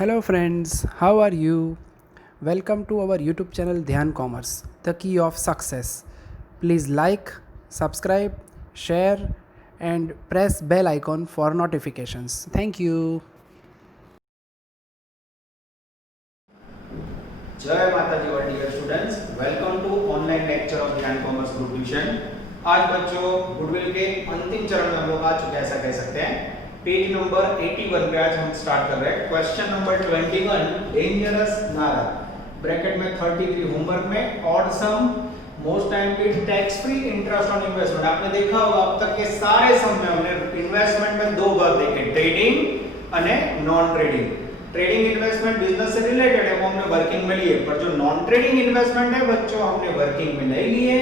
Hello friends, how are you? Welcome to our YouTube channel Dhyan Commerce, the key of success. Please like, subscribe, share and press bell icon for notifications. Thank you. जय माता दी और dear students, welcome to online lecture of Dhyan commerce group tuition. आज बच्चों goodwill के अंतिम चरण में हम लोग आ चुके हैं, ऐसा कह सकते हैं। पेज नंबर 81 पे आज हम स्टार्ट कर रहे हैं। Question number 21, dangerous Narad bracket में 33 होमवर्क में ऑड सम मोस्ट टाइम पे tax free interest on investment. आपने देखा होगा अब तक के सारे सम में हमने इन्वेस्टमेंट में दो भाग देखे, ट्रेडिंग और non trading. Trading investment business से रिलेटेड है, वो हमने वर्किंग में लिए, पर जो नॉन ट्रेडिंग इन्वेस्टमेंट है बच्चों हमने वर्किंग में नहीं लिए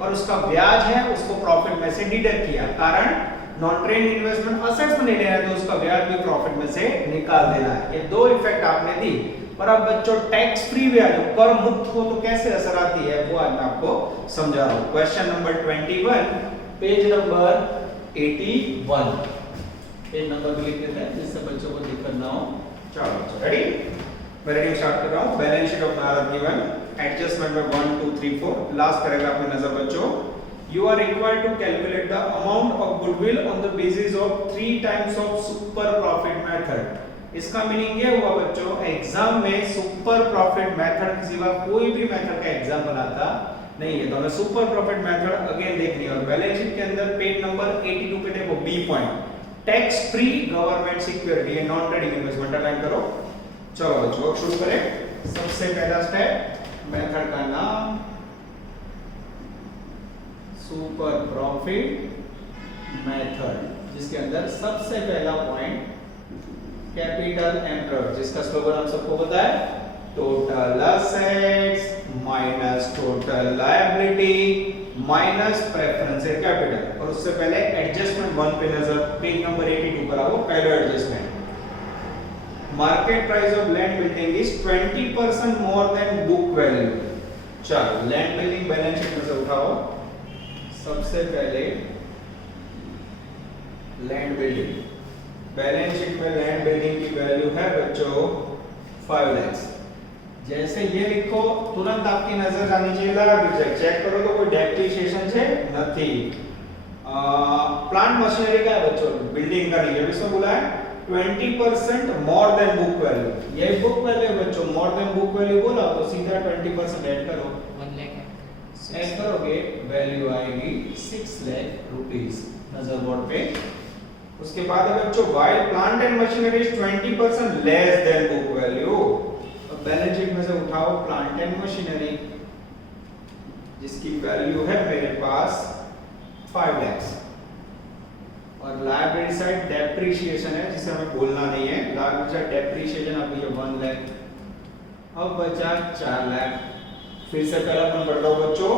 और उसका ब्याज है उसको प्रॉफिट में से डिडक्ट किया। कारण नॉन ट्रेडिंग इन्वेस्टमेंट असेट्स में नहीं लेना है तो उसका ब्याज भी प्रॉफिट में से निकाल देना है। ये दो इफेक्ट आपने दी। और अब बच्चों टैक्स फ्री ब्याज कर मुक्त हो तो कैसे असर आती है वो आज मैं आपको समझा रहा हूं। Question number 21 page number 81, page number लिख देते हैं जिससे बच्चों को दिक्कत ना हो। चलो बच्चों रेडी, मैं रेडी स्टार्ट कर रहा हूं। Balance sheet of Narad given, adjustment में 1 2 3 4 लास्ट पैराग्राफ में नजर बच्चों। You are required to calculate the amount of goodwill on the basis of 3 times of super profit method। इसका मीनिंग ये हुआ बच्चों, एग्जाम में सुपर प्रॉफिट मेथड के सिवा कोई भी मेथड का एग्जाम बनाता नहीं है, तो हमें सुपर प्रॉफिट मेथड अगेन देखनी है। और बैलेंस शीट के अंदर पेज नंबर 82 पे देखो B point, tax free government security है, नॉन ट्रेडिंग इन्वेस्टमेंट अलाइन करो। चलो बच्चों शुरू करें। सबसे पहला स्टेप, मेथड का नाम सुपर प्रॉफिट मेथड, जिसके अंदर सबसे पहला पॉइंट कैपिटल एंटर, जिसका स्लोगन हम सबको पता है, total assets minus total liability minus preferential capital. और उससे पहले एडजस्टमेंट 1 पे नजर, पेज नंबर 82 पर आओ। पहला adjustment, market price of land building is 20% more than book value. चलो लैंड बिल्डिंग बैलेंस शीट में से उठाओ। सबसे पहले लैंड बिल्डिंग, बैलेंस शीट में लैंड बिल्डिंग की वैल्यू है बच्चों 5 लाख। जैसे ये लिखो तुरंत आपकी नजर जानी चाहिए लायबिलिटी, चेक करो तो कोई डेप्रिसिएशन છે નથી। प्लांट मशीनरी का है बच्चों, बिल्डिंग का नहीं है। इसमें बोला है 20% मोर देन बुक वैल्यू, ये बुक वैल्यू है बच्चों, मोर देन बुक वैल्यू बोला तो सीधा 20% ऐड करो, 1 लाख ऐड करोगे वैल्यू आएगी 6 लाख रुपीस नजर बोर्ड पे। उसके बाद है बच्चों while plant and machinery is 20% less than book value. अब बैलेंस शीट में से उठाओ प्लांट एंड मशीनरी, जिसकी वैल्यू है मेरे पास 5 लाख। और लायबिलिटी साइड डेप्रिसिएशन है जिसे हमें बोलना नहीं है, लायबिलिटी साइड डेप्रिसिएशन अभी जो 1 लाख। अब बचा 4 लाख। फिर से पहला पॉइंट पढ़ लो बच्चों,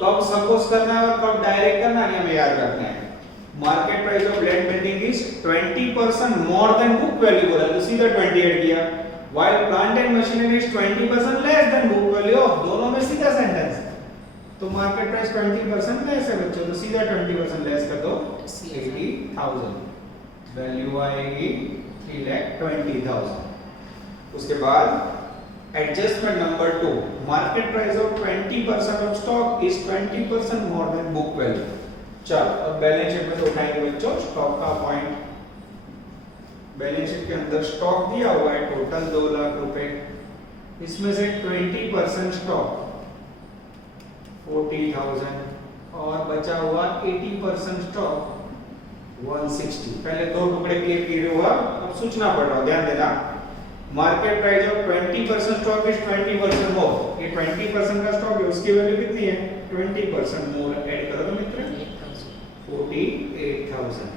कब सपोज करना है और कब डायरेक्ट करना है हमें याद रखना है। Market price of land building is 20% more than book value बोला तो सीधा 20 ऐड किया। While plant and machinery is 20% less than book value, दोनों में सीधा सेंटेंस, तो मार्केट प्राइस 20% लेस है बच्चों, तो सीधा 20% लेस कर दो 80,000, वैल्यू आएगी 3,20,000। उसके बाद adjustment number 2, market price of 20% of stock is 20% more than book value. चलो अब बैलेंस शीट में से उठाएंगे बच्चों स्टॉक का पॉइंट। बैलेंस शीट के अंदर स्टॉक दिया हुआ है टोटल 2 लाख रुपए, इसमें से 20% स्टॉक 40,000 और बचा हुआ 80% स्टॉक 160। पहले दो टुकड़े क्लियर किए हुआ, अब सूचना पढ़ रहा हूं, ध्यान देना। Market price of 20% stock is 20% मोर, ये 20% का स्टॉक है उसकी वैल्यू कितनी है 20% मोर, ऐड करो तो मित्र 48,000।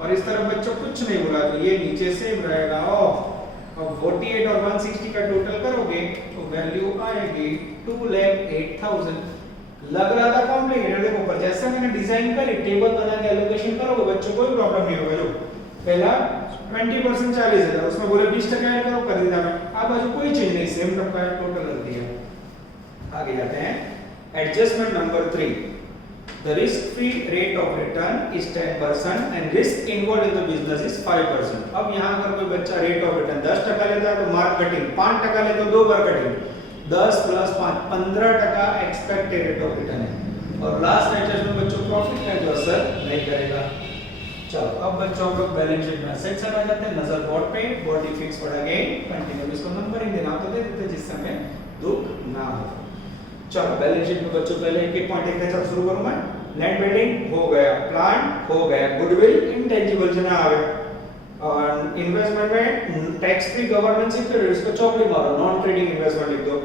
और इस तरफ बच्चों कुछ नहीं बोला तो ये नीचे सेम रहेगा। अब 48 और 160 का टोटल करोगे तो वैल्यू आएगी 2,08,000। लग रहा था कॉम्प्लिकेटेड, देखो पर जैसे मैंने डिजाइन करी टेबल बना के एलोकेशन करोगे बच्चों कोई प्रॉब्लम नहीं होगा। जो पहला 20% 40,000, उसमें बोले 20% ऐड करो, कर दिया मैं। अब बाजू कोई चेंज नहीं, सेम टर्म का टोटल कर दिया। आगे जाते हैं adjustment number 3, The risk-free rate of return is 10% and risk involved in the business is 5%. अब यहाँ अगर कोई बच्चा रेट ऑफ रिटर्न 10% लेता है तो मार्क कटिंग, 5% ले तो 2 बार cutting, 10 plus 5 15% expected rate of return है। और लास्ट एडजस्ट में बच्चों प्रॉफिट का जो असर नहीं करेगा। चलो अब बच्चों हम लोग बैलेंस शीट में एसेट्स आ जाते हैं। नजर बोर्ड पे, body fix for again continue, इसको नंबरिंग देना तो दे देते जिससे हमें दुख ना हो। चलो बैलेंस शीट में बच्चों पहले एक एक पॉइंट देखते हैं। शुरू करूं मैं। नेट बिल्डिंग हो गया, प्लांट हो गया, गुडविल इंटेंजिबल जना आ गया, और इन्वेस्टमेंट में टैक्स फ्री गवर्नमेंट सिक्योरिटीज को चौकड़ी मारो, नॉन ट्रेडिंग इन्वेस्टमेंट लिख दो।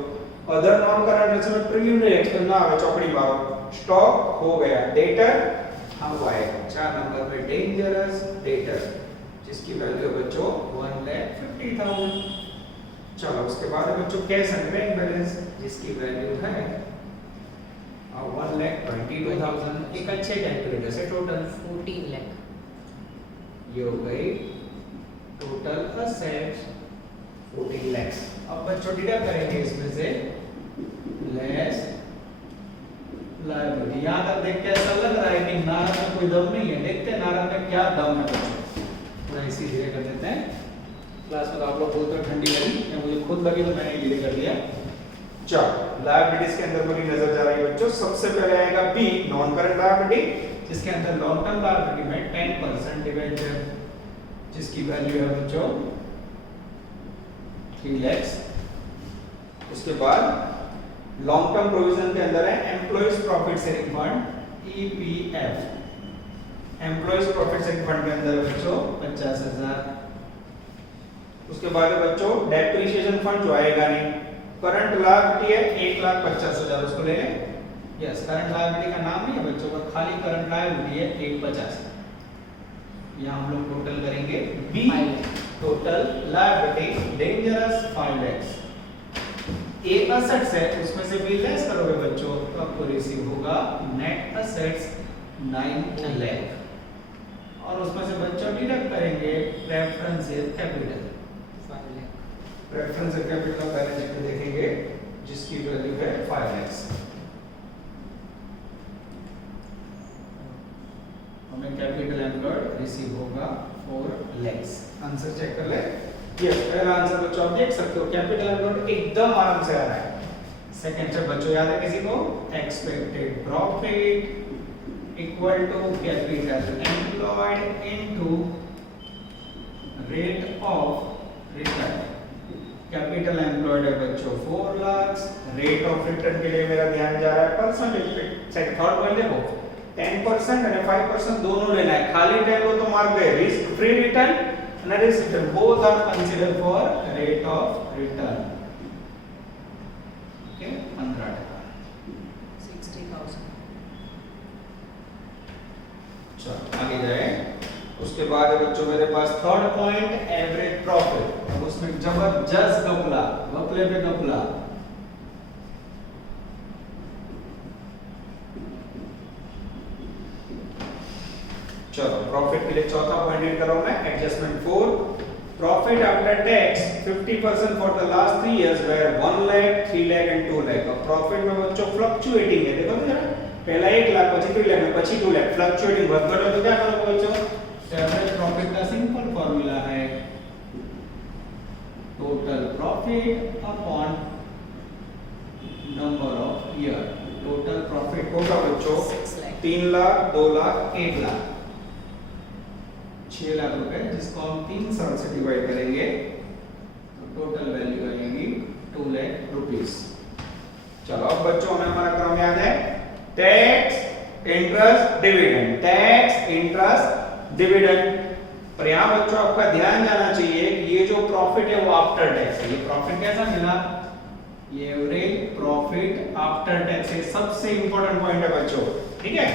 अदर नॉन करंट एसेट में प्रीलिमिनरी एक्सपेंस ना आवे, चौकड़ी मारो। स्टॉक हो गया, डेटर हम आएगा 4 नंबर पे डेंजरस डेटर जिसकी वैल्यू बच्चों 1,50,000। चलो उसके बाद है बच्चों कैश एंड बैंक बैलेंस जिसकी वैल्यू है 1,22,000। एक अच्छे कैलकुलेटर से टोटल 14 लाख। ये हो गई टोटल असेट्स 14 लाख। अब बच्चों डिडक्ट करेंगे इसमें से लेस लायबिलिटी। यहाँ तक देख के ऐसा लग रहा है कि नारद में कोई दम नहीं है, देखते हैं नारद में क्या दम है बच्चों। थोड़ा इसी धीरे कर देते हैं। क्लास में तो आप लोग बोलते हो ठंडी लगी, मुझे खुद लगी तो मैंने धीरे कर दिया। चलो लायबिलिटीज के अंदर मेरी नजर जा रही है बच्चों। सबसे पहले आएगा बी नॉन करंट लायबिलिटी जिसके अंदर लॉन्ग टर्म लायबिलिटी में 10% डिबेंचर जिसकी वैल्यू है बच्चों 3 लाख। उसके बाद लॉन्ग टर्म प्रोविजन के अंदर है employees profit sharing fund EPF. Employees profit sharing fund के अंदर बच्चों 50,000। उसके बाद है बच्चों डेप्रिसिएशन फंड जो आएगा नहीं। करंट लायबिलिटी है 1,50,000, उसको ले लें। यस, करंट लायबिलिटी का नाम नहीं है बच्चों का, खाली करंट लायबिलिटी है 1,50,000। यहाँ हम लोग टोटल करेंगे बी टोटल लायबिलिटी डेंजरस 5 लाख। एक असेट्स है उसमें से बी लेस करोगे बच्चों तो आपको रिसीव होगा नेट असेट्स 9 लाख। और उसमें से बच्चों डिडक्ट करेंगे preferential capital 5 lakh. Preferential capital balance sheet में देखेंगे जिसकी वैल्यू है 5 लाख। हमें कैपिटल एम्प्लॉयड रिसीव होगा 4 लाख। आंसर चेक कर ले। यस, पहला आंसर बच्चों आप देख सकते हो कैपिटल एम्प्लॉयड एकदम आराम से आ रहा है। सेकंड स्टेप बच्चों याद है किसी को? Expected profit equal to capital employed into rate of return. Capital employed है बच्चों 4 लाख। रेट ऑफ रिटर्न के लिए मेरा ध्यान जा रहा है परसेंटेज पे। सेकंड थर्ड पॉइंट देखो 10% और 5% दोनों लेना है। खाली टाइम को तो mark they risk free return and risk return both are considered for rate of return. Okay, 15%। 60,000। चलो आगे जाए। उसके बाद है बच्चों मेरे पास थर्ड पॉइंट एवरेज प्रॉफिट। अब उसमें जबरदस्त गपला, गपले पे गपला। चलो प्रॉफिट के लिए चौथा पॉइंट रीड कर रहा हूं मैं। Adjustment 4 profit after tax 50% for the last 3 years where 1 lakh 3 lakh and 2 lakh. अब प्रॉफिट में बच्चों फ्लक्चुएटिंग है, देखो तो जरा पहला 1 लाख પછી 3 लाख પછી 2 लाख फ्लक्चुएटिंग बढ़ घट तो क्या करोगे बच्चों? एवरेज प्रॉफिट का सिंपल फार्मूला है total profit upon number of year. Total profit होगा बच्चों 3 लाख 2 लाख 1 लाख 6 लाख रुपए, जिसको हम 3 साल से डिवाइड करेंगे तो टोटल वैल्यू आएगी 2 लाख रुपीस। चलो अब बच्चों हमें हमारा क्रम याद है tax interest dividend, tax interest dividend. पर यहाँ बच्चों आपका ध्यान जाना चाहिए कि ये जो प्रॉफिट है वो आफ्टर टैक्स है। ये प्रॉफिट कैसा मिला? ये एवरेज प्रॉफिट आफ्टर टैक्स है। सबसे इंपॉर्टेंट पॉइंट है बच्चों, ठीक है।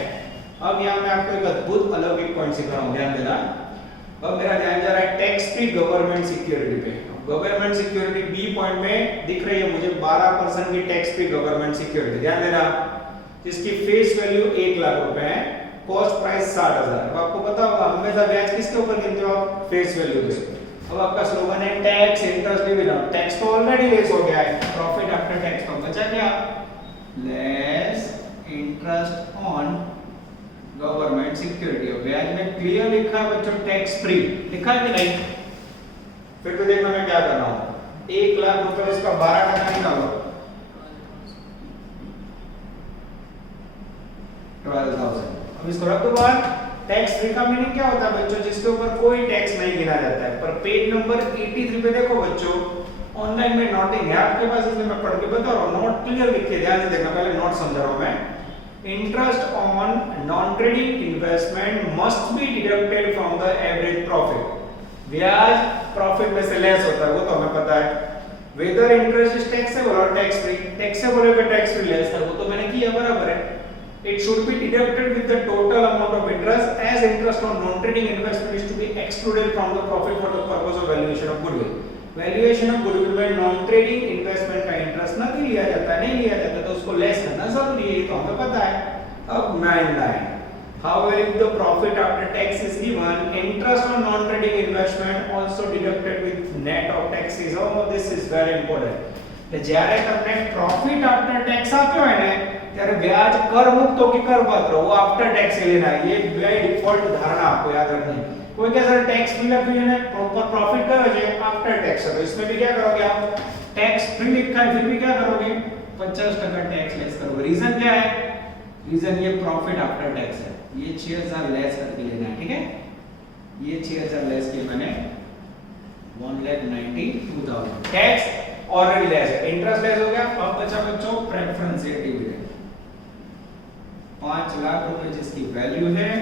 अब यहाँ मैं आपको एक अद्भुत अलौकिक पॉइंट सिखा रहा हूँ, ध्यान देना। अब मेरा ध्यान जा रहा है टैक्स फ्री गवर्नमेंट सिक्योरिटी पे। गवर्नमेंट सिक्योरिटी बी पॉइंट में दिख रही है मुझे 12% की टैक्स फ्री गवर्नमेंट सिक्योरिटी, ध्यान देना, जिसकी फेस वैल्यू 1 लाख रुपए है, कॉस्ट प्राइस 60,000। अब आपको पता होगा हमेशा ब्याज किसके ऊपर गिनते हो आप? फेस वैल्यू पे। अब आपका स्लोगन है टैक्स इंटरेस्ट डिविडेंड। टैक्स तो ऑलरेडी लेस हो गया है, प्रॉफिट आफ्टर टैक्स तो बचा क्या? Less interest on government security. ब्याज में क्लियर लिखा है बच्चों टैक्स फ्री, लिखा है कि नहीं? फिर तो देखना मैं क्या कर रहा हूं, 1 लाख रुपए इसका 12% निकालो, 12,000। अब इसको रख दो बाहर। टैक्स फ्री का मीनिंग क्या होता है बच्चों? जिसके ऊपर कोई टैक्स नहीं गिना जाता है। पर पेज नंबर 83 पे देखो बच्चों, ऑनलाइन में नोटिंग है आपके पास, इसलिए मैं पढ़ के बता रहा हूं। नोट क्लियर लिख के ध्यान से देखना, पहले नोट समझा रहा हूं मैं। Interest on non trading investment must be deducted from the average profit. ब्याज प्रॉफिट में से लेस होता है, वो तो हमें पता है। वेदर इंटरेस्ट इज टैक्सेबल और टैक्स फ्री, टैक्सेबल है टैक्स फ्री लेस है, वो तो मैंने किया बराबर है। It should be deducted with the total amount of interest, as interest on non-trading investment is to be excluded from the profit for the purpose of valuation of goodwill. Valuation of goodwill में non-trading investment का interest नहीं लिया जाता, तो उसको less करना जरूरी है, तो हमें पता है। अब 9 line, however if the profit after tax is given, interest on non-trading investment also deducted with net of taxes. Oh, this is very important. જ્યારે તમને profit after tax આપ્યો હોય ને, ત્યારે ब्याज कर मुक्त हो कि कर पात्र, वो आफ्टर टैक्स से लेना है। ये बाय डिफॉल्ट धारणा आपको याद रखनी है। कोई कहे सर टैक्स फ्री लग रही है ना, प्रॉपर प्रॉफिट करो जे आफ्टर टैक्स है, तो इसमें भी क्या करोगे आप? टैक्स फ्री लिखा है, फिर भी क्या करोगे? 50% टैक्स लेस करोगे। रीजन क्या है? रीजन ये प्रॉफिट आफ्टर टैक्स है, ये 6000 लेस करके लेना है, ठीक है? ये 6000 लेस किया मैंने, 1,92,000। टैक्स ऑलरेडी लेस है, इंटरेस्ट लेस हो गया। अब बचा बच्चों प्रेफरेंशियल डिविडेंड, 5 लाख रुपए जिसकी वैल्यू है,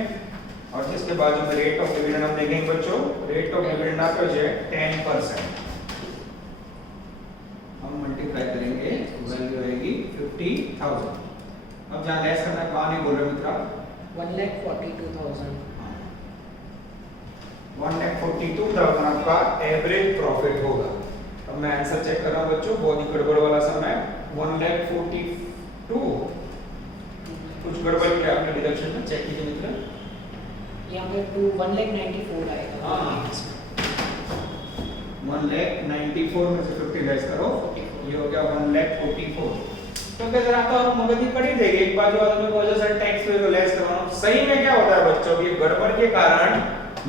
और जिसके बाजू में रेट ऑफ डिविडेंड हम देखेंगे बच्चों। रेट ऑफ डिविडेंड आपका जो है 10%, हम मल्टीप्लाई करेंगे, वैल्यू आएगी 50,000। अब जहां लेस करना है कहां नहीं बोल रहे मित्रा? 1,42,000। 1,42,000 आपका एवरेज प्रॉफिट होगा। अब मैं आंसर चेक कर रहा हूं बच्चों, बहुत ही गड़बड़ वाला सम है। 1,42,000 कुछ गड़बड़ किया आपने डिडक्शन में, चेक कीजिए मित्र। यहाँ पे 1,94,000 आएगा। हाँ, 1,94,000 में से 50 लेस करो, ये हो गया 1,44,000। तो क्या जरा तो मगज ही कड़ी देगी, एक बाजू वाले को वजह से टैक्स फ्री को लेस करवाना। सही में क्या होता है बच्चों, ये गड़बड़ के कारण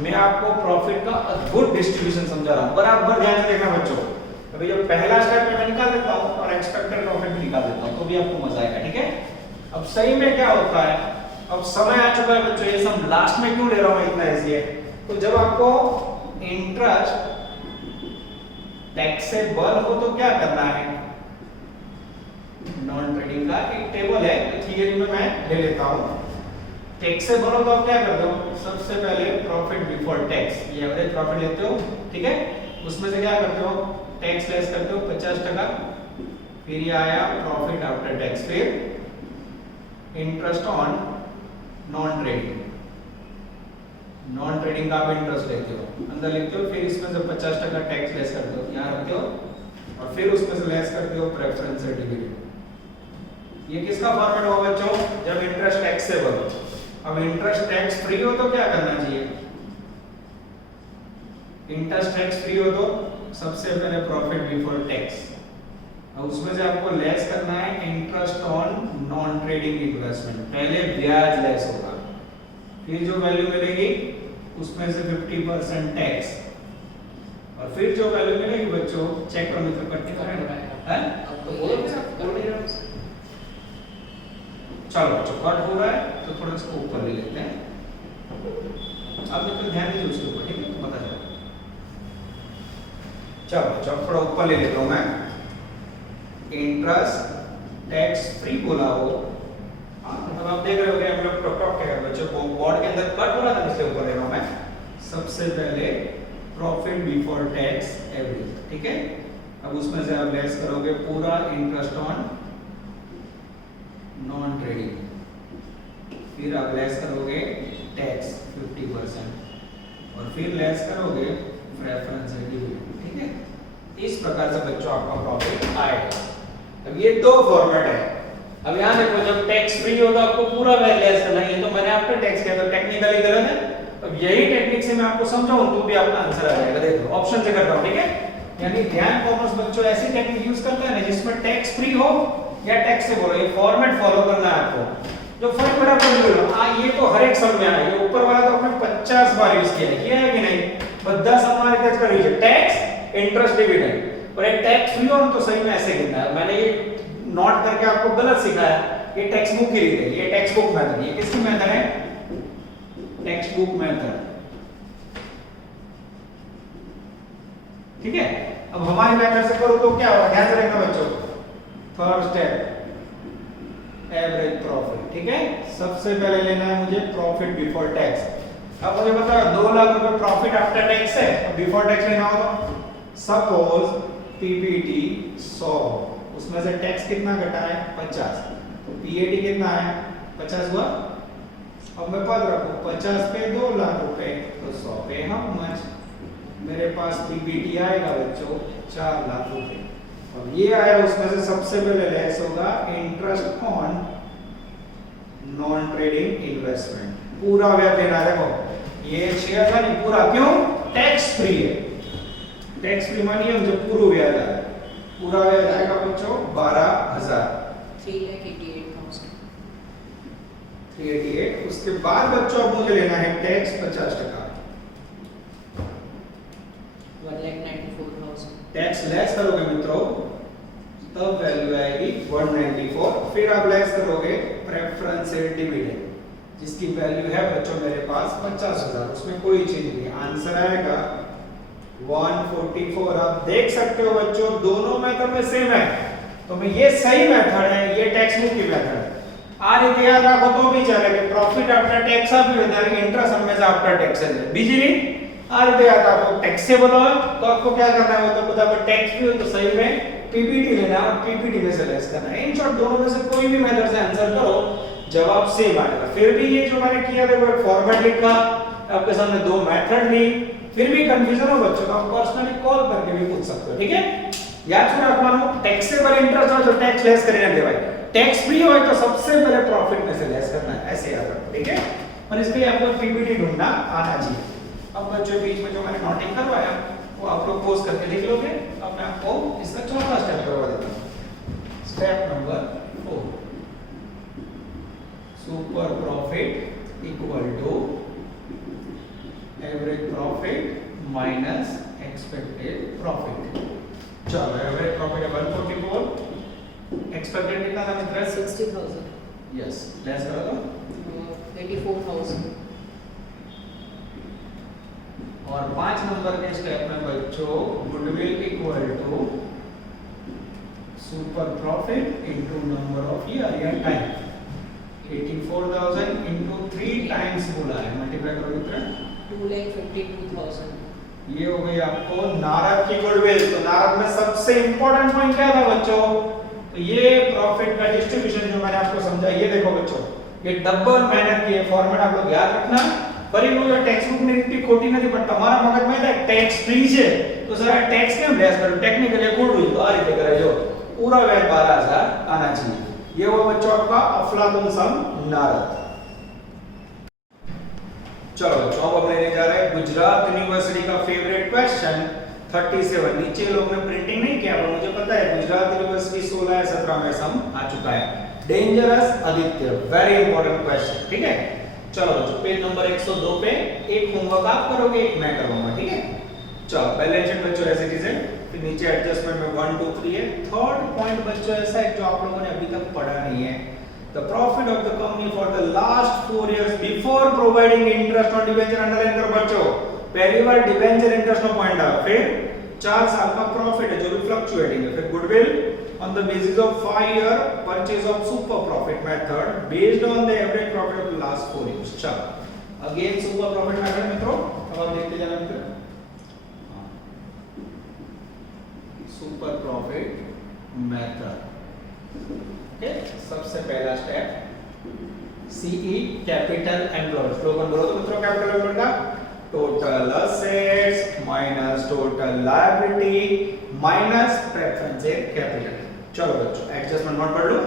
मैं आपको प्रॉफिट का अद्भुत डिस्ट्रीब्यूशन समझा रहा हूं, बराबर ध्यान से देखना बच्चों। अभी जो पहला स्टेप मैं निकाल देता हूं और एक्सपेक्टेड प्रॉफिट भी निकाल देता हूं, तो भी आपको मजा आएगा, ठीक है? अब सही में क्या होता है, अब समय आ चुका है बच्चों, ये सब लास्ट में क्यों ले रहा हूं मैं, इतना इजी है। तो जब आपको इंटरेस्ट टैक्सेबल हो तो क्या करना है? नॉन ट्रेडिंग का एक टेबल है, तो थियरी में मैं ले लेता हूं। टैक्सेबल हो तो आप क्या करते हो? सबसे पहले प्रॉफिट बिफोर टैक्स, ये एवरेज प्रॉफिट लेते हो, ठीक है? उसमें से क्या करते हो? टैक्स लेस करते हो 50%, फिर ये आया प्रॉफिट आफ्टर टैक्स, फिर interest on non trading, non trading का आप इंटरेस्ट लेते हो, अंदर लिखते हो, फिर इसमें से 50% टैक्स लेस करते हो, यहाँ रखते हो, और फिर उसमें से लेस करते हो प्रेफरेंशियल डिविडेंड। ये किसका फॉर्मेट होगा बच्चों? जब इंटरेस्ट टैक्सेबल हो। अब इंटरेस्ट टैक्स फ्री हो तो क्या करना चाहिए? इंटरेस्ट टैक्स फ्री हो तो सबसे पहले प्रॉफिट बिफोर टैक्स, और उसमें से आपको लेस करना है interest on non trading investment. पहले ब्याज लेस होगा, फिर जो वैल्यू मिलेगी उसमें से 50% टैक्स, और फिर जो वैल्यू मिलेगी बच्चों, चेक करो मित्र, कट है? अब तो बोल नहीं रहा। चलो बच्चों कट हो रहा है तो थोड़ा इसको ऊपर ले लेते हैं। अब मित्र ध्यान दीजिए उसके ऊपर, ठीक है? तो पता चला। चलो बच्चों थोड़ा ऊपर ले लेता हूं मैं। इंटरेस्ट टैक्स फ्री बोला हो, मतलब आप देख रहे हो हम लोग टॉप क्या कर बच्चों, बोर्ड के अंदर कट हो रहा था, इसलिए ऊपर ले रहा हूं मैं। सबसे पहले प्रॉफिट बिफोर टैक्स एवरेज, ठीक है? अब उसमें से आप लेस करोगे पूरा इंटरेस्ट ऑन नॉन ट्रेडिंग, फिर आप लेस करोगे टैक्स 50%, और फिर लेस करोगे प्रेफरेंशियल डिविडेंड, ठीक है? इस प्रकार से बच्चों आपका प्रॉफिट आएगा। अब ये दो फॉर्मेट है। अब यहां देखो, जब टैक्स फ्री हो तो आपको पूरा लेस करना है, ये तो मैंने आफ्टर टैक्स किया, तो टेक्निकली गलत है। अब यही टेक्निक से मैं आपको समझाऊं तो भी आपका आंसर आ जाएगा। देखो ऑप्शन से करता हूं, ठीक है? यानी ध्यान कॉमर्स बच्चों ऐसी टेक्निक यूज करता है ना जिसमें टैक्स फ्री हो या टैक्सेबल हो, ये फॉर्मेट फॉलो करना है आपको। जो फर्क बराबर निकलो ये तो हर एक सम में आया, ये ऊपर वाला तो हमने 50 बार यूज किया है, किया है कि नहीं? બધા સમમાં રીતે જ કર્યું છે, टैक्स इंटरेस्ट डिविडेंड। और एक टैक्स फ्री हो तो सही में ऐसे गिनना है, मैंने ये नोट करके आपको गलत सिखाया, ये टेक्स्ट बुक की रीत है, ये टेक्स्ट बुक मेथड, ये किसकी मेथड है? टेक्स्ट बुक मेथड, ठीक है। अब हमारी मेथड से करो तो क्या होगा, ध्यान से रखना बच्चों। फर्स्ट स्टेप एवरेज प्रॉफिट, ठीक है। सबसे पहले लेना है मुझे प्रॉफिट बिफोर टैक्स। अब मुझे बताओ 2 लाख रुपए प्रॉफिट आफ्टर टैक्स है, अब बिफोर टैक्स लेना होगा। सपोज पीबीटी 100, उसमें से टैक्स कितना घटा है? 50, तो पीएटी कितना है? 50 हुआ। अब मैं पद रखूं 50 पे 2 लाख रुपए, तो 100 पे हाउ मच? मेरे पास पीबीटी आएगा बच्चों 4 लाख रुपए। अब ये आया, उसमें से सबसे पहले लेस होगा interest on non trading investment, पूरा ब्याज देना है। देखो ये 6000 नहीं पूरा, क्यों? टैक्स फ्री है, टैक्स फ्री मानिए मुझे पूरा ब्याज आया, पूरा ब्याज आएगा बच्चों 12000, 3,88,000, 388। उसके बाद बच्चों अब मुझे लेना है टैक्स 50%, 1,94,000, टैक्स लेस करोगे मित्रों तब वैल्यू आएगी 194। फिर आप लेस करोगे प्रेफरेंशियल डिविडेंड, जिसकी वैल्यू है बच्चों मेरे पास 50,000, उसमें कोई चीज नहीं, आंसर आएगा 144। आप देख सकते हो बच्चों दोनों मेथड में सेम है, तो मैं ये सही मेथड है, ये टेक्स्ट बुक की मेथड है। आ रीते याद रखो तो भी चलेगा, प्रॉफिट आफ्टर टैक्स भी વધારે इंटरेस्ट हमेशा आफ्टर टैक्स है, બીજી રીત आ रीते याद रखो। टैक्सेबल हो तो आपको क्या करना है, तो बता पर टैक्स भी हो तो सही में पीपीटी लेना और पीपीटी में से लेस करना है। इन शॉर्ट दोनों में से कोई भी मेथड से आंसर करो जवाब सेम आएगा। फिर भी ये जो मैंने किया था वो फॉर्मेट लिखा, आपके सामने 2 मेथड ली, फिर भी कंफ्यूजन हो बच्चों तो आप पर्सनली कॉल करके भी पूछ सकते हो, ठीक है। याद छो रखવાનું टैक्सेबल इंटरेस्ट हो तो टैक्स लेस કરીને देवाय, टैक्स फ्री हो तो सबसे पहले प्रॉफिट में से लेस करना है, ऐसे याद रखो, ठीक है। और इसके लिए आपको पीपीटी ढूंढना आना चाहिए। अब बच्चों बीच में जो मैंने नोटिंग करवाया वो आप लोग पोस्ट करके लिख लोगे। अब मैं आपको इसका चौथा स्टेप करवा देता हूं, step number 4, super profit equal to average profit minus expected profit. चलो एवरेज प्रॉफिट है 144, एक्सपेक्टेड कितना था मित्र? 60,000, यस, लेस करो तो 84,000, और 5 नंबर के स्टेप में बच्चों goodwill equal to super profit into number of year या टाइम, 84,000 इनटू 3 टाइम्स बोला है, मल्टीप्लाई करो मित्र 2,52,000, ये हो गई आपको नारद की गुडविल। तो नारद में सबसे इंपॉर्टेंट पॉइंट क्या था बच्चों? तो ये प्रॉफिट का डिस्ट्रीब्यूशन जो मैंने आपको समझा, ये देखो बच्चों ये डबल मेहनत की है, फॉर्मेट आप लोग याद रखना। ફરી લો ટેક્સ્ટ બુક ની રીત ખોટી નથી, પણ તમારા મગજમાં થાય ટેક્સ ફ્રી છે તો સર આ ટેક્સ કેમ લેસ કરું, ટેકનિકલી ખોટું છે, તો આ રીતે કરાય। જો पूरा व्याज 12,000 आना चाहिए। ये वो बच्चों आपका अफलातून सम नारद। चलो बच्चों अब हम लेने जा रहे हैं गुजरात यूनिवर्सिटी का फेवरेट क्वेश्चन 37। नीचे लोग ने प्रिंटिंग नहीं किया पर मुझे पता है गुजरात यूनिवर्सिटी 16 या 17 में सम आ चुका है। Dangerous Aditya, very important question, ठीक है। चलो बच्चों पेज नंबर 102 पे एक होमवर्क आप करोगे, एक मैं करूंगा, ठीक है। चलो बैलेंस शीट बच्चों ऐसे चीजें, फिर नीचे एडजस्टमेंट में 1 2 3 है। थर्ड पॉइंट बच्चों ऐसा है जो आप लोगों ने अभी तक पढ़ा नहीं है, the profit of the company for the last 4 years before providing interest on debenture. Underline करो बच्चों, पहली बार डिबेंचर इंटरेस्ट नो पॉइंट आ, फिर 4 साल का प्रॉफिट है जो भी फ्लक्चुएटिंग है, फिर goodwill on the basis of 5 year purchase of super profit method based on the average profit of the last 4 years। चलो अगेन सुपर प्रॉफिट मेथड मित्रों, अब आप देखते जाना मित्र। Super profit method, okay. सबसे पहला step CE capital employed, slogan बोलो तो मित्रों कैपिटल एम्प्लॉयड का total assets minus total liability minus preferential capital. चलो बच्चों एडजस्टमेंट नोट पढ़ लो।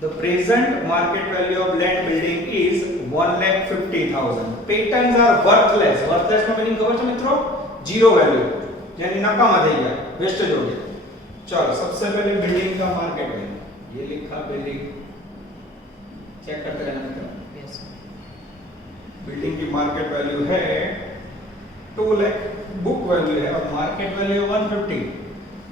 The present market value of land building is 1,50,000। Patents are worthless. Worthless का मीनिंग खबर है मित्रों, जीरो वैल्यू, यानी नकामा થઈ ગયા, वेस्टेज हो गया। चलो सबसे पहले बिल्डिंग का मार्केट वैल्यू, ये लिखा बिल्डिंग, चेक करते रहना मित्रों। Yes. बिल्डिंग की मार्केट वैल्यू है 2 लाख, बुक वैल्यू है और मार्केट वैल्यू 150।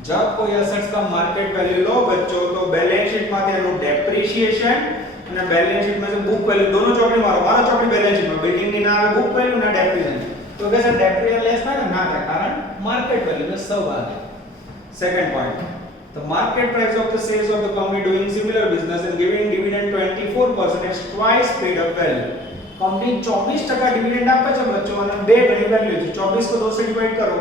जब कोई एसेट्स का मार्केट वैल्यू लो बच्चों तो बैलेंस शीट માં તેનું ડેપ્રિસિએશન અને બેલેન્સ શીટ માં જે બુક વેલ્યુ दोनों ચોકડી મારો મારા ચોકડી બેલેન્સ શીટ માં બિલ્ડિંગ ની ના આવે બુક વેલ્યુ ના ડેપ્રિસિએશન તો કે સર ડેપ્રિસિએશન લેસ થાય ને ના થાય કારણ માર્કેટ વેલ્યુ में सब आ गए। Second point, the market price of the shares of the company doing similar business and giving dividend 24% is twice paid up value। Company 24% dividend આપે છે બચ્ચો અને બે ગણી વેલ્યુ છે 24 को 2 से डिवाइड करो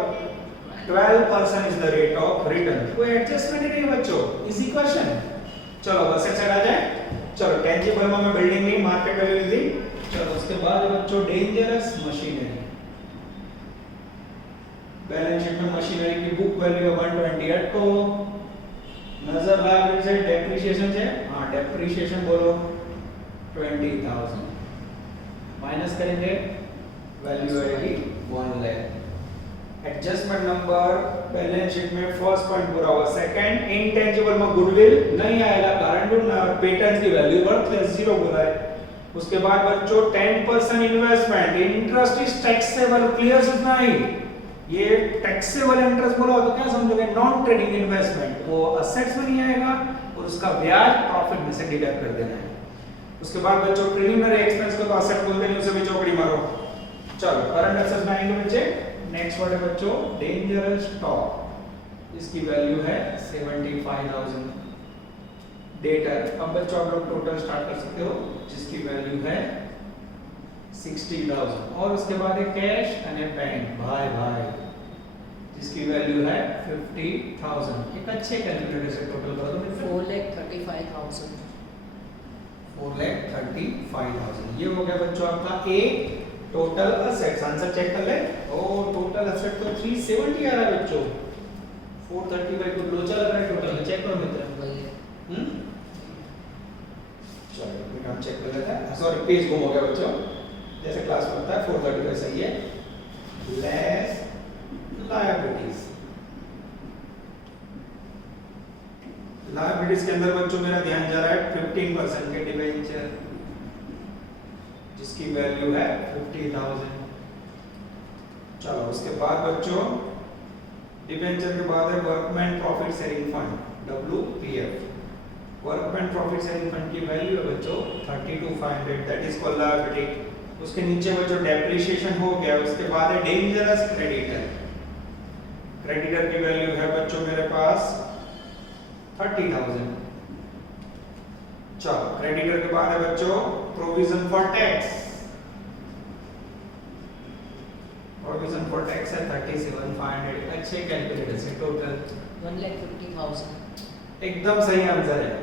12% is the rate of return। कोई एडजस्टमेंट ही नहीं बच्चों, इजी क्वेश्चन। चलो बस से चला जाए। चलो टेंजिबल में मैं बिल्डिंग नहीं मार्केट वैल्यू ली थी। चलो उसके बाद बच्चों डेंजरस मशीनरी, बैलेंस शीट में मशीनरी की बुक वैल्यू 128 को नजर लागे છે डेप्रिसिएशन છે। हां डेप्रिसिएशन बोलो 20000 माइनस करेंगे वैल्यू आएगी 1 lakh. Adjustment number balance sheet में फर्स्ट पॉइंट पूरा हुआ। सेकंड इनटेंजिबल में गुडविल नहीं आएगा कारण पेटेंट्स की वैल्यू वर्थलेस 0 बोला है। उसके बाद बच्चों 10% investment, interest is taxable, clear सुनना ही ये टैक्सेबल इंटरेस्ट बोला तो क्या समझोगे नॉन ट्रेडिंग इन्वेस्टमेंट वो असेट्स में नहीं आएगा और उसका ब्याज प्रॉफिट में से डिडक्ट कर देना है। उसके बाद बच्चों प्रीलिमिनरी एक्सपेंस को तो असेट बोलते नहीं उसे भी चौकड़ी मारो। चलो करंट असेट्स में आएंगे बच्चे। नेक्स्ट वर्ड है बच्चों डेंजरस स्टॉक, इसकी वैल्यू है 75000। डेटर, अब बच्चों आप लोग टोटल स्टार्ट कर सकते हो जिसकी वैल्यू है 60000 और उसके बाद है कैश एंड बैंक भाई भाई जिसकी वैल्यू है 50000। एक अच्छे कैलकुलेटर से टोटल करो तो 4,35,000। 4,35,000 ये हो गया बच्चों आपका ए टोटल असेट्स। आंसर चेक कर ले। ओ टोटल असेट तो 370 आ रहा है बच्चों, 435 को लोचा लग रहा है टोटल। चेक करो मित्र। चलो फिर हम चेक कर लेते हैं। सॉरी पेज गुम हो गया बच्चों, जैसे क्लास में होता है 435 सही है। लेस लायबिलिटीज, लायबिलिटीज के अंदर बच्चों मेरा ध्यान जा रहा है 15% के डिबेंचर जिसकी वैल्यू है 50000। चलो उसके बाद बच्चों डिबेंचर के बाद है workman profit sharing fund WPF। Workman profit sharing fund की वैल्यू है बच्चों 32,500 दैट इज कॉल्ड लायबिलिटी। उसके नीचे बच्चों डेप्रिसिएशन हो गया। उसके बाद है डेंजरस क्रेडिटर। क्रेडिटर की वैल्यू है बच्चों मेरे पास 30,000। चलो क्रेडिटर के बाद है बच्चों provision for tax. Provision for tax है 37,500। अच्छे कैलकुलेटर से टोटल 1,50,000। एकदम सही आंसर है।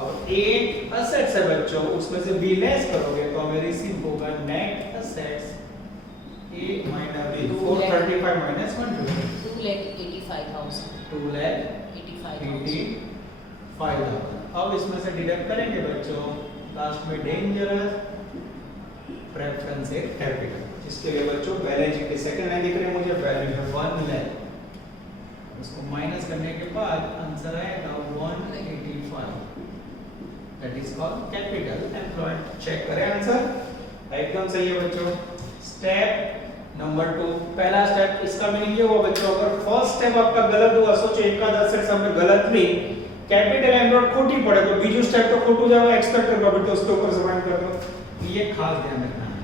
और एक असेट्स है बच्चों उसमें से बी लेस करोगे तो हमें रिसीव होगा नेट असेट्स ए माइनस बी 435 माइनस 150 2,85,000। 2,85,000। अब इसमें से डिडक्ट करेंगे बच्चों लास्ट में डेंजरस प्रेफरेंस कैपिटल जिसके लिए बच्चों बैलेंस शीट की सेकंड लाइन दिख रही है मुझे वैल्यू है 1 लाख। उसको माइनस करने के बाद आंसर आएगा 185 that is called capital employed. Check करें आंसर एकदम सही है बच्चों। स्टेप नंबर 2 पहला स्टेप इसका मीनिंग ये हुआ बच्चों अगर फर्स्ट स्टेप आपका गलत हुआ सोचो एक का 10 से हमने गलत ली कैपिटल एम्प्लॉयड खोटी पड़े तो बीजू स्टेप तो खोटू जाएगा एक्सपेक्टेड प्रॉफिट तो उसके ऊपर से फाइंड कर दो। ये खास ध्यान रखना है।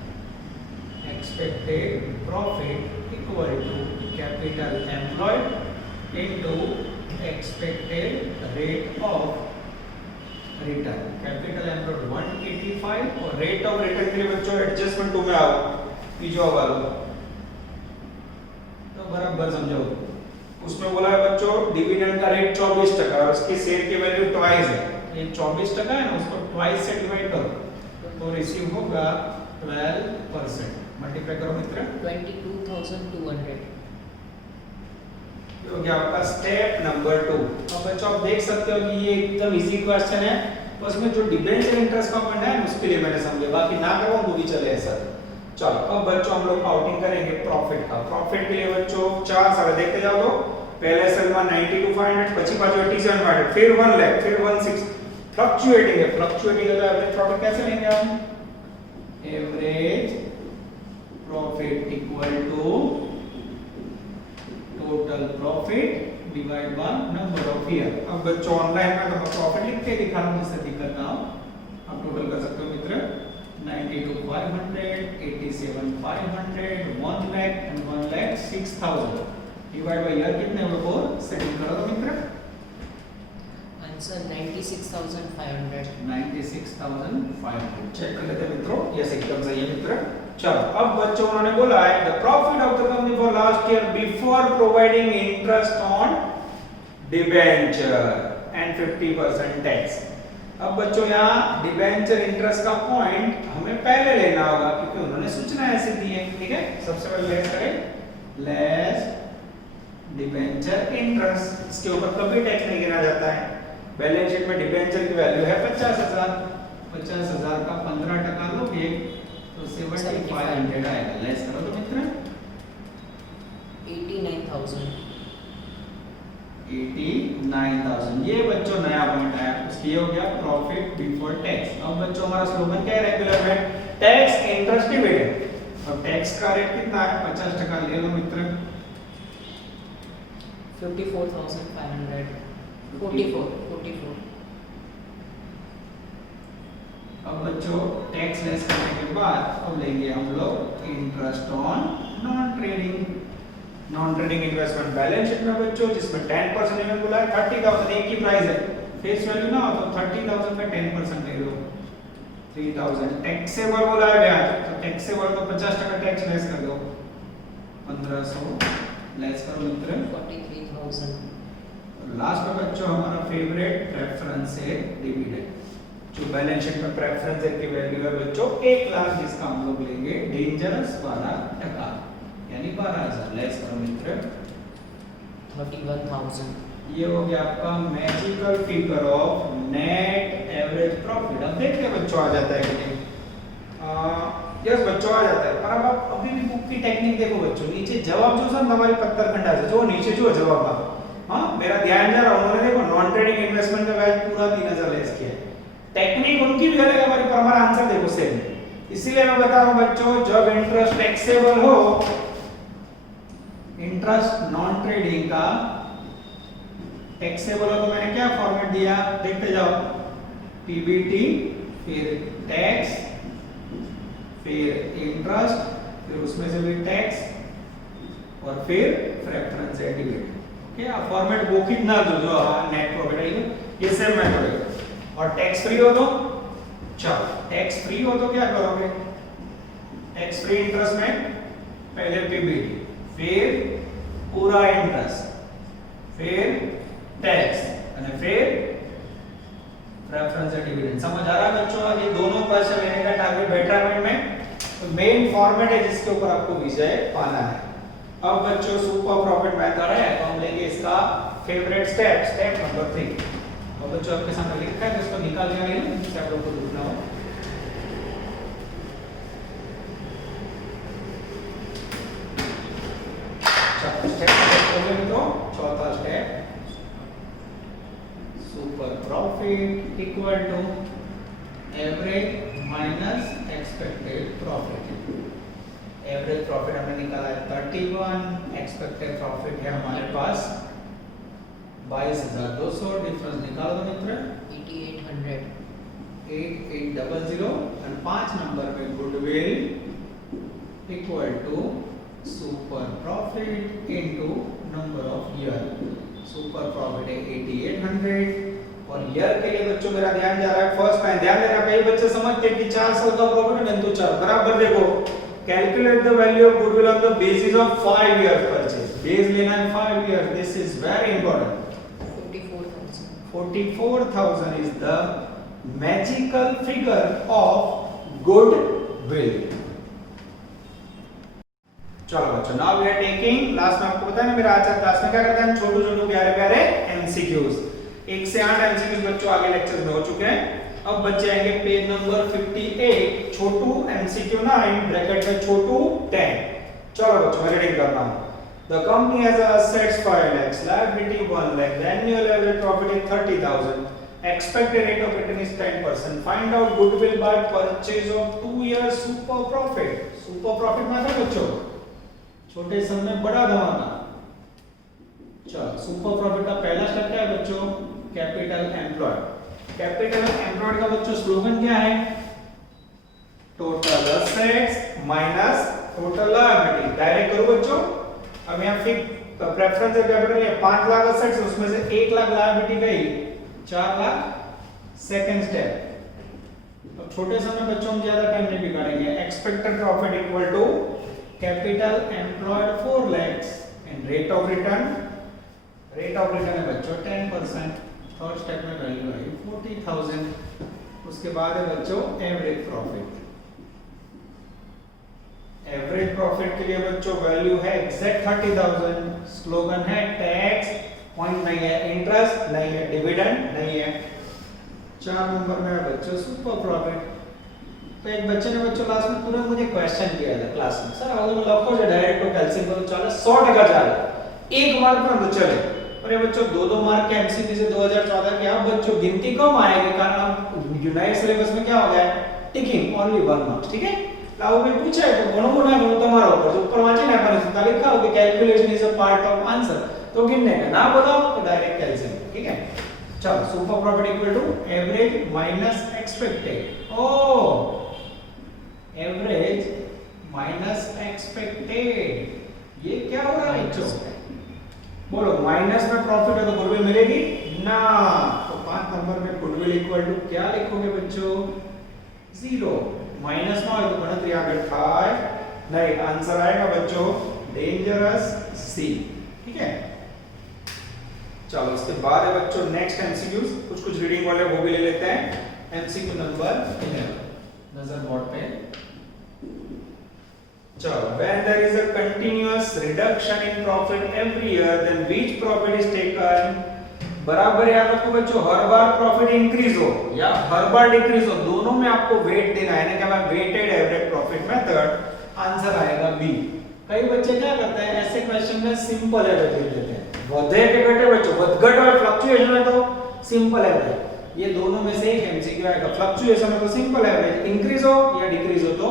Expected profit equal to capital employed into expected rate of return. Capital employed 185 और रेट ऑफ रिटर्न के लिए बच्चों एडजस्टमेंट 2 में आओ पीछे वाला तो बराबर समझो। उसमें बोला है बच्चों डिविडेंड का रेट 24% और उसकी शेयर की वैल्यू ट्वाइस है। ये 24% है ना उसको ट्वाइस से डिवाइड करो तो रिसीव होगा 12%। मल्टीप्लाई करो मित्र 22,200। ये हो गया आपका स्टेप नंबर 2। अब बच्चों आप देख सकते हो कि ये एकदम इजी क्वेश्चन है। उसमें जो डिबेंचर इंटरेस्ट का फंड है उसके लिए मैंने समझा बाकी ना करो तो भी चले ऐसा। चलो अब बच्चों हम लोग काउंटिंग करेंगे प्रॉफिट का। प्रॉफिट के लिए बच्चों 4 साल देखते जाओ तो पहले सेल में 92,500 પછી પાછો 87,500 फिर 1 लाख फिर 16 फ्लक्चुएटिंग है, फ्लक्चुएटिंग है तो एवरेज प्रॉफिट कैसे लेंगे हम? Average profit equal to total profit divide by number of year. अब बच्चों ऑनलाइन में तो मैं प्रॉफिट लिख के दिखा रहा हूं, जिससे दिक्कत ना हो। आप टोटल कर सकते हो मित्र, 92,500, 87,500, 1 lakh and 1,06,000 divide by year कितने हुए? 4। सेटिंग करो तो मित्र, आंसर 96,500। 96,500 चेक कर लेते हैं मित्रों। यस, एकदम सही है मित्र। चलो अब बच्चों उन्होंने बोला है the profit of the company for last year before providing interest on debenture and 50% tax. अब बच्चों यहाँ डिबेंचर इंटरेस्ट का पॉइंट हमें पहले लेना होगा, क्योंकि उन्होंने सूचना ऐसी दी है। ठीक है, सबसे पहले लेस करें, लेस डिबेंचर इंटरेस्ट। इसके ऊपर कभी टैक्स नहीं गिना जाता है। बैलेंस शीट में डिबेंचर की वैल्यू है 50,000। 50,000 का 15% लोगे तो 7,500 आएगा। लेस करो तो मित्र, 89,000। 89,000। ये बच्चों नया पॉइंट आया। उसकी हो गया प्रॉफिट बिफोर टैक्स। अब बच्चों हमारा स्लोगन क्या है रेगुलर में? Tax interest dividend. अब टैक्स का रेट कितना है? 50% ले लो मित्र। 54,500। 44। अब बच्चों टैक्स लेस करने के बाद अब लेंगे हम लोग interest on non trading investment. Balance sheet में बच्चों जिसमें 10% इन्होंने बोला है 30,000 एक ही प्राइस है, फेस वैल्यू ना हो तो 30,000 का 10% ले लो, 3,000। टैक्सेबल बोला है ब्याज, तो टैक्सेबल तो 50% टैक्स लेस कर दो, 1,500 लेस करो मित्र, 43,000। लास्ट में बच्चों हमारा फेवरेट प्रेफरेंस है डिविडेंड। जो बैलेंस शीट में प्रेफरेंस की वैल्यू है बच्चों 1 लाख, जिसका हम लोग लेंगे डेंजरस 12%, यानी 12,000। लेस करो मित्र, 31,000। ये हो गया आपका magical figure of net average profit. अब देखते हैं बच्चों आ जाता है कि नहीं। यस बच्चों आ जाता है, पर अब आप अभी भी बुक की टेक्निक देखो बच्चों। नीचे जवाब जो सब हमारी पत्थर खंडा से जो नीचे जो जवाब था, हाँ मेरा ध्यान जा रहा, उन्होंने देखो नॉन ट्रेडिंग इन्वेस्टमेंट का वैल्यू पूरा 3,000 लेस किया है। टेक्निक उनकी भी अलग है हमारी, पर हमारा आंसर देखो सेम। इसीलिए मैं बता रहा हूं बच्चों, जब इंटरेस्ट टैक्सेबल हो, इंटरेस्ट नॉन ट्रेडिंग का टैक्सेबल हो, तो मैंने क्या फॉर्मेट दिया देखते जाओ, पीबीटी फिर टैक्स फिर इंटरेस्ट फिर उसमें से भी टैक्स और फिर प्रेफरेंस एंड डिविडेंड। ओके, आप फॉर्मेट वो कितना जो नेट प्रॉफिट है ये सेम मेथड है। और टैक्स फ्री हो तो चलो, टैक्स फ्री हो तो क्या करोगे? टैक्स फ्री इंटरेस्ट में पहले पीबीटी फिर पूरा इंटरेस्ट फिर टैक्स और फिर प्रेफरेंस एंड डिविडेंड। समझ आ रहा है बच्चों? ये दोनों क्वेश्चन लेने का टारगेट बेटरमेंट में तो मेन फॉर्मेट है जिसके ऊपर आपको विजय पाना है। अब बच्चों सुपर प्रॉफिट मेथड है, तो हम लेंगे इसका फेवरेट स्टेप नंबर 3। और बच्चों आपके सामने लिखा है, इसको निकाल दिया गया जिससे आप लोगों को लिखना हो। तो चौथा step, super profit equal to average minus expected profit. Average profit हमने निकाला है 31, एक्सपेक्टेड प्रॉफिट है हमारे पास 22,200। डिफरेंस निकालो तो मित्र, 8800। 8800 और 5 नंबर पे goodwill equal to super profit into number of year. Super profit है 8800 और ईयर के लिए बच्चों मेरा ध्यान जा रहा है फर्स्ट लाइन। ध्यान देना, कई बच्चे समझते हैं कि 4 साल का प्रॉफिट है तो 4 बराबर। देखो, calculate the value of goodwill on the basis of 5 years purchase. Base लेना है 5 years, this is very important. 44,000 is the magical figure of goodwill। चलो बच्चों, now we are taking, last में आपको पता है ना मेरा आज क्लास में क्या करते हैं, छोटे छोटे प्यारे प्यारे एमसीक्यूज। 1 से 8 एमसीक्यूज बच्चों आगे लेक्चर्स में हो चुके हैं। अब बच्चे आएंगे पेज नंबर 58, छोटू एमसीक्यू 9 ब्रैकेट में छोटू 10। चलो बच्चों मैं रीडिंग करता हूं। The company has assets 5 lakhs, liability 1 lakh, the annual average profit is 30,000, Expected rate of return is 10%. Find out goodwill by purchase of 2 years super profit. Super profit माना बच्चों छोटे सम में बड़ा धमाका। चलो सुपर प्रॉफिट का पहला स्टेप क्या है बच्चों? Capital employed. कैपिटल एम्प्लॉयड का बच्चों स्लोगन क्या है? Total assets minus total liability. Direct करो बच्चों। अब यहाँ फिर प्रेफरेंस है कैपिटल है 5 लाख असेट्स, उसमें से 1 लाख लायबिलिटी गई, 4 लाख सेकंड स्टेप। अब छोटे समय बच्चों हम ज्यादा टाइम नहीं बिगाड़ेंगे। Expected profit equal to capital employed 4 lakhs and rate of return है बच्चों 10%। थर्ड स्टेप में वैल्यू आई 40,000। उसके बाद है बच्चों एवरेज प्रॉफिट। एवरेज प्रॉफिट के लिए बच्चों वैल्यू है एग्जैक्ट 30,000। स्लोगन है टैक्स, पॉइंट नहीं है, इंटरेस्ट नहीं है, डिविडेंड नहीं है। 4 नंबर में है बच्चों सुपर प्रॉफिट। तो एक बच्चे ने बच्चों क्लास में तुरंत मुझे क्वेश्चन किया था क्लास में, सर अगर मैं लखो जो डायरेक्ट को कैलकुलेट करो चले 100% चले 1 मार्क में तो चले, और ये बच्चों 2-2 मार्क के एमसीक्यू से 2014 के आप बच्चों गिनती कम आएगी कारण अब नए सिलेबस में क्या हो गया है टिकिंग ओनली 1 मार्क्स। ठीक है, लाओ भी पूछा है तो गणो ना गणो तुम्हारा ऊपर, जो ऊपर वांचे ना अपन इसका लिखा हो कि calculation is a part of answer, तो गिनने का ना बताओ तो डायरेक्ट कैलकुलेशन। ठीक है, चलो super profit equal to average minus expected. Oh average minus expected, ये क्या हो रहा है बच्चों? बोलो माइनस में प्रॉफिट है तो गुडविल मिलेगी ना, तो 5 नंबर में गुडविल इक्वल टू क्या लिखोगे बच्चों? 0। माइनस में तो गणतरी आगे થાય नहीं, आंसर आएगा बच्चों डेंजरस सी। ठीक है, चलो इसके बाद है बच्चों नेक्स्ट एमसीक्यूज, कुछ रीडिंग वाले वो भी ले लेते हैं। एमसीक्यू नंबर 11 नजर बोर्ड पे। चलो when there is a continuous reduction in profit every year then which profit is taken? बराबर याद रखो बच्चों, हर बार प्रॉफिट इंक्रीज हो या हर बार डिक्रीज हो, दोनों में आपको वेट देना है ना, क्या weighted average profit method. Answer आएगा बी। कई बच्चे क्या करते हैं ऐसे क्वेश्चन में सिंपल एवरेज ले लेते हैं, वधे के घटे बच्चों वधघट और फ्लक्चुएशन है तो सिंपल एवरेज, ये दोनों में से एक एमसीक्यू आएगा। फ्लक्चुएशन है तो सिंपल एवरेज, इंक्रीज हो या डिक्रीज हो तो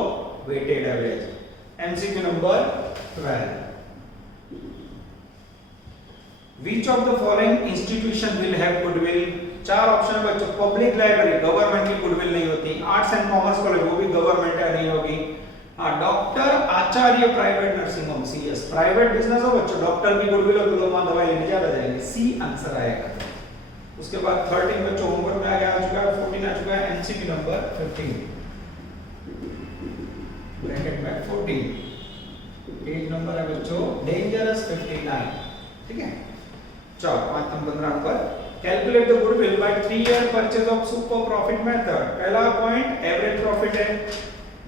weighted average. MCQ number 12, Which of the following institution will have goodwill? 4 option है बच्चों। पब्लिक लाइब्रेरी गवर्नमेंट की गुडविल नहीं होती, आर्ट्स एंड कॉमर्स कॉलेज वो भी गवर्नमेंट का नहीं होगी। Doctor Acharya private nursing home CS private business हो बच्चों, डॉक्टर की गुडविल हो तो लोग वहां दवाई लेने ज्यादा जाएंगे, सी आंसर आएगा। उसके बाद 13 बच्चों होमवर्क में आ चुका है, 14 आ चुका है। एमसीक्यू नंबर 15 ब्रैकेट में 14 पेज नंबर है बच्चों डेंजरस 59। ठीक है, चलो 5 number calculate the goodwill by 3 year purchase of super profit method. पहला पॉइंट एवरेज प्रॉफिट है,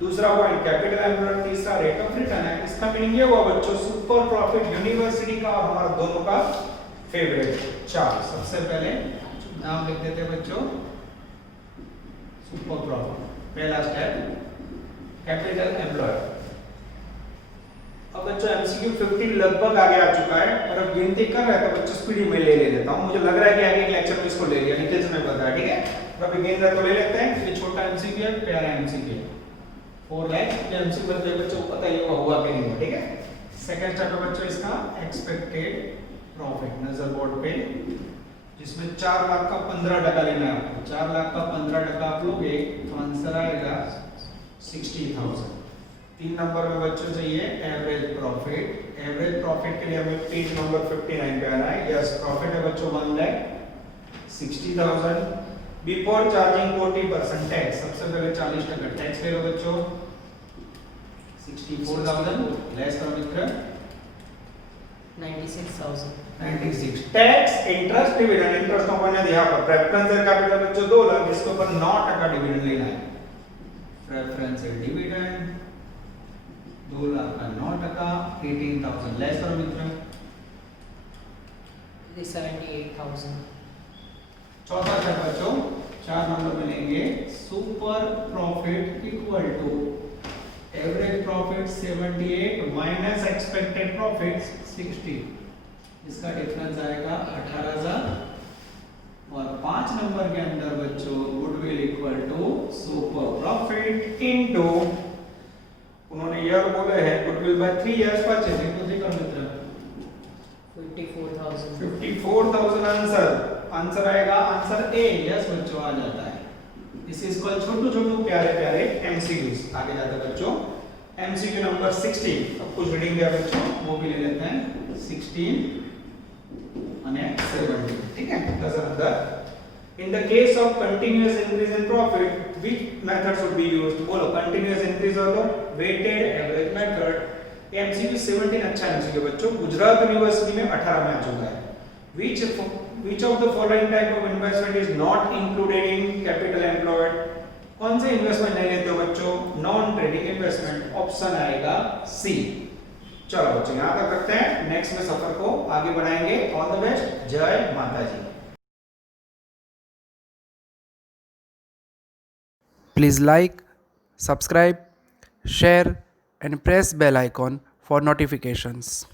दूसरा पॉइंट कैपिटल एम्प्लॉयड, तीसरा रेट ऑफ रिटर्न है। इसका मीनिंग ये हुआ बच्चों सुपर प्रॉफिट यूनिवर्सिटी का और हमारा दोनों का फेवरेट। चलो सबसे पहले नाम लिख देते हैं बच्चों सुपर प्रॉफिट, पहला स्टेप कैपिटल एम्प्लॉयड। अब बच्चों एमसीक्यू 15 लगभग आगे आ चुका है, और अब गिनती कर रहा है तो बच्चों स्पीड में ले लेता हूं, मुझे लग रहा है कि आगे के लेक्चर में इसको ले लिया, डिटेल्स में बता। ठीक है, तो अभी गिन रहा तो ले लेते हैं। ये छोटा एमसीक्यू है, प्यारा एमसीक्यू 4 लाख ये एमसीक्यू बच्चों को पता ही हुआ कि नहीं हुआ। ठीक है, सेकंड स्टेप है बच्चों इसका एक्सपेक्टेड प्रॉफिट नजर बोर्ड पे, जिसमें 4 लाख का 15% लेना है आपको। 4 लाख का 15% आप लोगे तो आंसर आएगा 60,000। 3 नंबर में बच्चों चाहिए एवरेज प्रॉफिट। एवरेज प्रॉफिट के लिए हमें पेज नंबर 59 पे आना है। यस, प्रॉफिट है बच्चों 1,60,000 बिफोर चार्जिंग 40% टैक्स। सबसे पहले 40% टैक्स ले लो बच्चों, 64,000 लेस करो मित्र 96,000 96 टैक्स इंटरेस्ट डिविडेंड। इंटरेस्ट को मैंने दिया पर प्रेफरेंस कैपिटल बच्चों 2 लाख, इसके ऊपर 9% डिविडेंड लेना है। प्रेफरेंस डिविडेंड 2 लाख का 9%, 18,000 लेस करो मित्र 78,000। चौथा स्टेप बच्चों 4 नंबर में लेंगे super profit equal to average profit 78 minus expected profit 60, इसका डिफरेंस आएगा 18,000। और 5 नंबर के अंदर टू सुपर प्रॉफिट इनटू उन्होंने ईयर बोले है गुडविल बाय 3 इयर्स पाचे कितने कर मित्र 54,000. 54,000 आंसर आंसर आएगा आंसर ए यस बच्चों आ जाता है दिस इज कॉल्ड छोटू छोटू प्यारे प्यारे एमसीक्यूज आगे जाते बच्चों एमसीक्यू नंबर 16 अब कुछ रीडिंग है बच्चों वो भी ले लेते हैं 16 અને 17 ठीक है नजर अंदर in the case of continuous increase in profit which method should be used बोलो कंटीन्यूअस इंक्रीज हो तो वेटेड एवरेज मेथड एमसीक्यू 17 अच्छा एमसीक्यू बच्चों गुजरात यूनिवर्सिटी में 18 में आ चुका है which of the following type of investment is not included in capital employed कौन से इन्वेस्टमेंट नहीं लेते हो बच्चों नॉन ट्रेडिंग इन्वेस्टमेंट ऑप्शन आएगा सी चलो बच्चों यहां तक रखते हैं नेक्स्ट में सफर को आगे बढ़ाएंगे ऑल द बेस्ट जय माता जी Please like, subscribe, share and press bell icon for notifications.